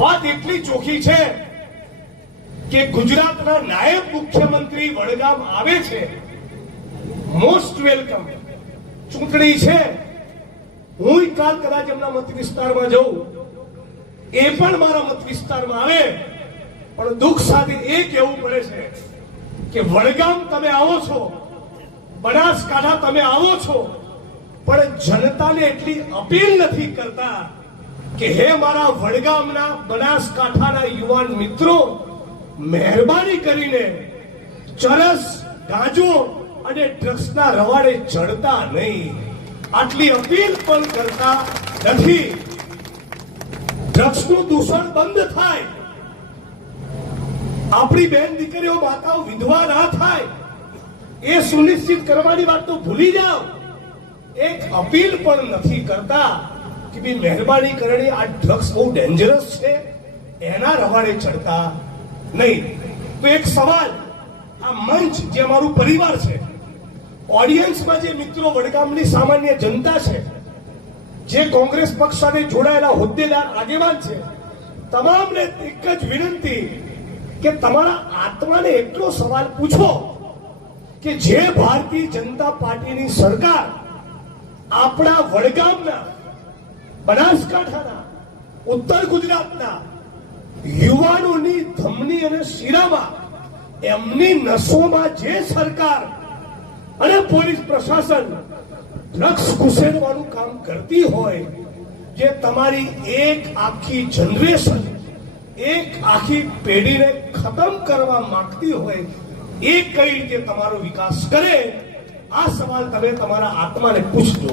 વાત એટલી ચોખ્ખી છે કે ગુજરાતના નાયબ મુખ્યમંત્રી વડગામ આવે છે, મોસ્ટ વેલકમ. ચૂંટણી છે, હું કાલ કદાચ એમના મત વિસ્તારમાં જઉં, એ પણ મારા મત વિસ્તારમાં આવે, પણ દુઃખ સાથે એ કહેવું પડે છે કે વડગામ તમે આવો છો, બનાસકાંઠા તમે આવો છો, પણ જનતાને એટલી અપીલ નથી કરતા કે હે મારા વડગામના બનાસકાંઠાના યુવાન મિત્રો, મહેરબાની કરીને ચરસ, ગાંજો અને ડ્રગ્સના રવાડે ચડતા નહીં. આટલી અપીલ પણ કરતા નથી. ડ્રગ્સનું દૂષણ બંધ થાય, આપણી બેન દીકરીઓ, માતાઓ વિધવા ના થાય, એ સુનિશ્ચિત કરવાની વાત તો ભૂલી જાઓ. એક અપીલ પણ નથી કરતા કે ભાઈ મહેરબાની કરીને આ ડ્રગ્સ બહુ ડેન્જરસ છે, એના રવાડે ચડતા નહીં. તો એક સવાલ, આ મંચ જે અમારું પરિવાર છે, ઓડિયન્સમાં જે મિત્રો વડગામની સામાન્ય જનતા છે, જે કોંગ્રેસ પક્ષ સાથે જોડાયેલા હોદ્દેદાર આગેવાન છે, તમામને એક જ વિનંતી કે તમારા આત્માને એટલો સવાલ પૂછો કે જે ભારતીય જનતા પાર્ટીની સરકાર આપણા વડગામના, બનાસકાંઠાના, ઉત્તર ગુજરાતના યુવાનોની ધમની અને શિરામાં, એમની નસોમાં જે સરકાર અને પોલીસ પ્રશાસન ડ્રગ્સ ઘુસેડવાનું કામ કરતી હોય, જે તમારી એક આખી જનરેશન, એક આખી પેઢીને ખતમ કરવા માંગતી હોય, એ કઈ રીતે તમારો વિકાસ કરે? આ સવાલ તમે તમારા આત્માને પૂછજો.